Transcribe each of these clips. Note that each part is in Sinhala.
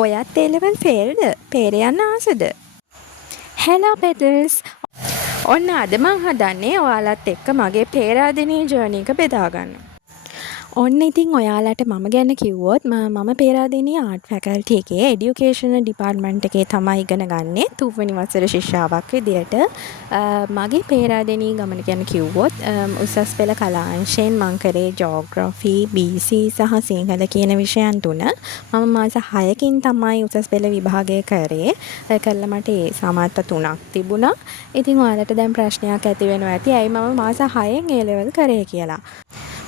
ඔයත් A-level failed? පේරේ යන්න ආසද? Hello petals. ඔන්න අද මං හදන්නේ ඔයාලත් එක්ක මගේ පේරාදෙනී ජර්නි එක බෙදා ගන්න. ඔන්න ඉතින් ඔයාලට මම ගැන කිව්වොත් මම පේරාදෙනී ආර්ට් ෆැකල්ටි එකේ එඩියුකේෂනල් ඩිපාර්ට්මන්ට් එකේ තමයි ඉගෙන ගන්නේ 3 වෙනි වසර ශිෂ්‍යාවක් විදියට. මගේ පේරාදෙනී ගමන ගැන කිව්වොත් උසස් පෙළ කලා අංශයෙන් මං කරේ ජියෝග්‍රැෆි, BC සහ සිංහල කියන විෂයන් තුන. මම මාස 6කින් තමයි උසස් පෙළ විභාගය කරේ. කරලා මට ඒ සමර්ථ 3ක් තිබුණා. ඉතින් ඔයාලට දැන් ප්‍රශ්නයක් ඇති වෙනවා ඇති ඇයි මම මාස 6න් A level කරේ කියලා.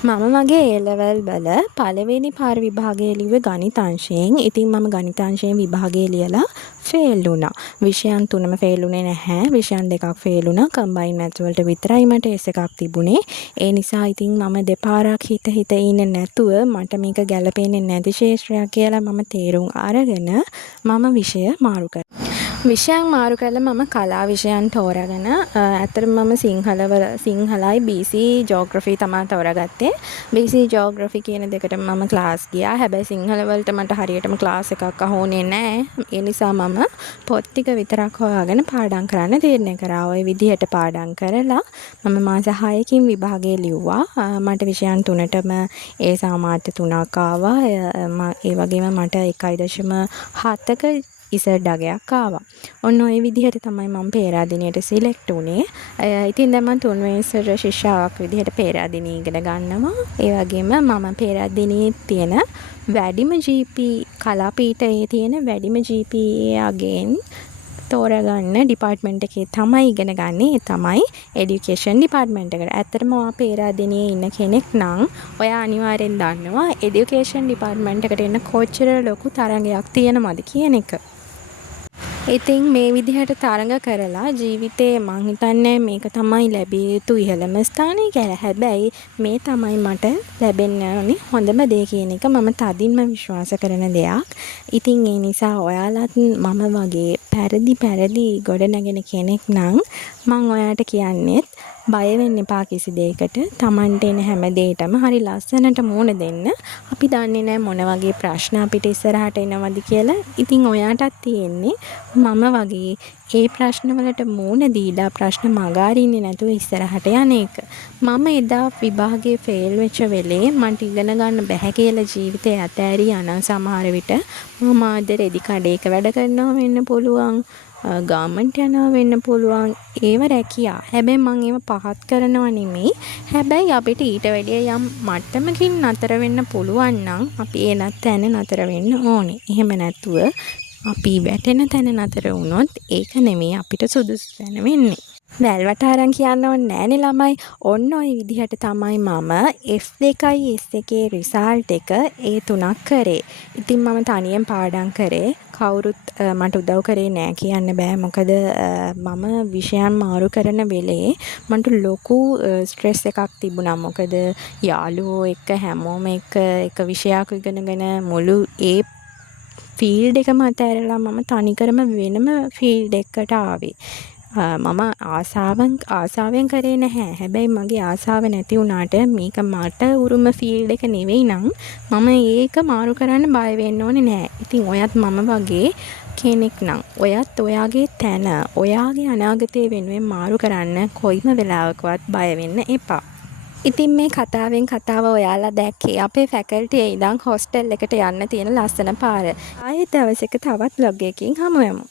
මම මගේ A level වල පළවෙනි පාර විභාගයේ ලිව්වේ ගණිත අංශයෙන්. ඉතින් මම ගණිත අංශයෙන් විභාගය ලියලා ෆේල් වුණා. විෂයන් තුනම ෆේල් වුණේ නැහැ. විෂයන් දෙකක් ෆේල් වුණා. කම්බයින් මැත්ස් වලට විතරයි මට S එකක් තිබුණේ. ඒ නිසා ඉතින් මම දෙපාරක් හිත ඉන්නේ නැතුව මට මේක ගැලපෙන්නේ නැති ශාස්ත්‍රයක් කියලා මම තේරුම් අරගෙන මම විෂය මාරු කරා. විෂයන් මාරු කරලා මම කලා විෂයන් තෝරාගෙන ඇත්තටම මම සිංහලයි BC ජියෝග්‍රැෆි තමයි තෝරාගත්තේ. BC ජියෝග්‍රැෆි කියන දෙකට මම ක්ලාස් ගියා. හැබැයි සිංහල වලට මට හරියටම ක්ලාස් එකක් අහුනේ නැහැ. ඒ නිසා මම පොත් ටික විතරක් හොයාගෙන පාඩම් කරන්න තීරණය කරා. ওই විදිහට පාඩම් කරලා මම මාස 6කින් විභාගය ලිව්වා. මට විෂයන් තුනටම ඒ සාමාර්ථ 3ක් ආවා. ඒ වගේම මට 1.7ක ඉසඩ් අගයක් ආවා. ඔන්න ඔය විදිහට තමයි මම පේරාදෙනියට සිලෙක්ට් වුණේ. ඉතින් දැන් මම 3 වෙනි වසර ශිෂ්‍යාවක් විදිහට පේරාදෙනිය ඉගෙන ගන්නවා. ඒ වගේම මම පේරාදෙනියේ තියෙන වැඩිම GP කලාපීඨයේ තියෙන වැඩිම GPA අගෙන් තෝරගන්න ඩිපාර්ට්මන්ට් එකේ තමයි ඉගෙන ගන්නේ. ඒ තමයි এডুকেෂන් ඩිපාර්ට්මන්ට් එකට. ඇත්තටම ඔයා පේරාදෙනියේ ඉන්න කෙනෙක් නම් ඔයා අනිවාර්යෙන් දන්නවා এডুকেෂන් ඩිපාර්ට්මන්ට් එකට එන්න කොච්චර ලොකු තරගයක් තියෙනවද කියන එක. ඉතින් මේ විදිහට තරඟ කරලා ජීවිතේ මං හිතන්නේ මේක තමයි ලැබිය යුතු ඉහළම ස්ථානය කියලා. හැබැයි මේ තමයි මට ලැබෙන්න ඕනේ හොඳම දේ කියන එක මම තදින්ම විශ්වාස කරන දෙයක්. ඉතින් ඒ නිසා ඔයාලත් මම වගේ පැරදි ගොඩනගෙන කෙනෙක් නම් මං ඔයාට කියන්නේත් බය වෙන්න එපා කිසි දෙයකට. Tamanට එන හැම දෙයකටම හරි ලස්සනට මුහුණ දෙන්න. අපි දන්නේ නැහැ මොන වගේ ප්‍රශ්න අපිට ඉස්සරහට එනවද කියලා. ඉතින් ඔයාටත් තියෙන්නේ මම වගේ ඒ ප්‍රශ්න වලට මුහුණ දීලා ප්‍රශ්න මගහරින්නේ නැතුව ඉස්සරහට යන එක. මම එදා විභාගයේ ෆේල් වෙච්ච වෙලේ මට ඉගෙන ගන්න බැහැ කියලා ජීවිතේ අතෑරී යන සමහර විට මම ආද රෙදි කඩේක වැඩ කරනවා වෙන්න පුළුවන්. ගාමන්ට් යනවා වෙන්න පුළුවන්. ඒව රැකියා. හැබැයි මම ඒව පහත් කරනව නෙමෙයි. හැබැයි අපිට ඊට වැඩිය යම් මට්ටමකින් නතර වෙන්න පුළුවන් නම් අපි ඒ තැන නතර වෙන්න ඕනේ. එහෙම නැතුව අපි වැටෙන තැන නතර වුණොත් ඒක නෙමෙයි අපිට සුදුසු තැන වෙන්නේ. වැල්වට අරන් කියන්න ඕනේ නෑනේ ළමයි. ඔන්න ඔය විදිහට තමයි මම F2යි S1 රිසල්ට් එක ඒ තුනක් කරේ. ඉතින් මම තනියෙන් පාඩම් කරේ. කවුරුත් මට උදව් කරේ නෑ කියන්න බෑ. මොකද මම විෂයන් මාරු කරන වෙලේ මට ලොකු ස්ට්‍රෙස් එකක් තිබුණා. මොකද යාළුවෝ එක්ක හැමෝම එක විෂයක් ඉගෙනගෙන මුළු ඒ ෆීල්ඩ් එකම අතහැරලා මම තනිකරම වෙනම ෆීල්ඩ් එකකට ආවේ. මම ආසාවෙන් කරේ නැහැ. හැබැයි මගේ ආසාව නැති වුණාට මේක මට උරුම ෆීල්ඩ් එක නෙවෙයි නම් මම ඒක මාරු කරන්න බය වෙන්න ඕනේ නැහැ. ඉතින් ඔයත් මම වගේ කෙනෙක් නම් ඔයත් ඔයාගේ තැන ඔයාගේ අනාගතය වෙනුවෙන් මාරු කරන්න කොයිම වෙලාවකවත් බය වෙන්න එපා. ඉතින් මේ කතාවෙන් කතාව ඔයාලා දැක්කේ අපේ ෆැකල්ටියේ ඉඳන් හොස්ටල් එකට යන්න තියෙන ලස්සන පාර. ආයෙත් දවසක තවත් vlog එකකින් හමු වෙමු.